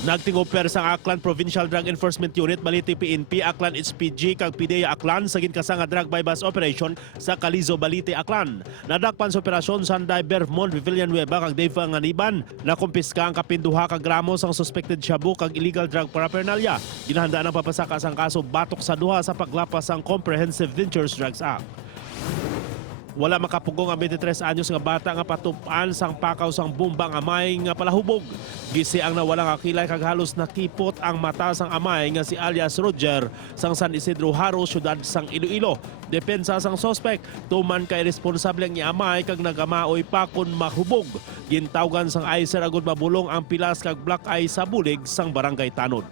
Nagtingoper sa Aklan Provincial Drug Enforcement Unit baliti PNP Aklan HPG kag PDEA Aklan sa ginkasa nga drug bypass operation sa Calizo Balite Aklan. Nadakpan sa operasyon Sanday Bermond Villanueva kag Dave Nganiban na kumpiska ang kapinduha ka gramos ang suspected shabu kag illegal drug paraphernalia. Ginahanda ng papasaka sang kaso batok sa duha sa paglapas sang Comprehensive Dangerous Drugs Act. Wala makapugong ang 23 anyos nga bata nga patupaan sang pakaw sang bumbang amay nga palahubog. Gisi ang nawala nga kilay kag halos nakipot ang mata sang amay nga si alias Roger sang San Isidro Haro, syudad sang Iloilo. Depensa sang sospek, tuman kay responsable ang amay kag nagamaoy pa kon mahubog. Gintawgan sang ICER agud mabulong ang pilas kag black eye sa bulig sang barangay Tanod.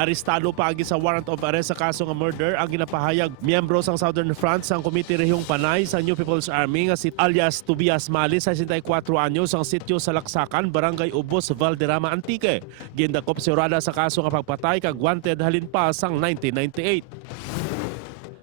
Arestado paagi sa warrant of arrest sa kaso nga murder ang ginapahayag miyembro sang Southern Front sang Komite Rehiyong Panay sa New People's Army nga si alias Tobias Mali, 64 anyos, ang sitio sa Laksakan, Barangay Ubos, Valderrama, Antique. Gindakop si Urada sa kaso nga pagpatay kag wanted halin pa sang 1998.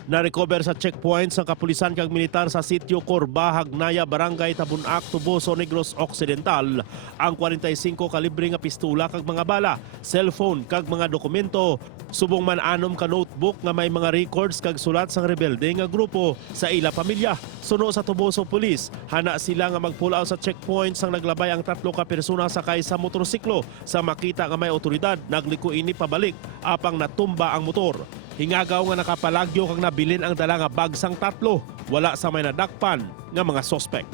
Na-recover sa checkpoint sa kapulisan kag militar sa sitio Corba, Hagnaya, Barangay Tabunak, Tuboso, Negros Occidental ang 45 kalibre nga pistola kag mga bala, cellphone kag mga dokumento. Subong man anom ka notebook nga may mga records kag sulat sang rebelde nga grupo sa ila pamilya. Suno sa Tuboso Police, hana sila nga mag-pull out sa checkpoint sang naglabay ang 3 ka persona sakay sa motorsiklo. Sa makita nga may otoridad, nagliko ini pabalik apang natumba ang motor. Hingagaw nga nakapalagyo kag nabilin ang dala nga bagsang 3. Wala sa may nadakpan nga mga sospek.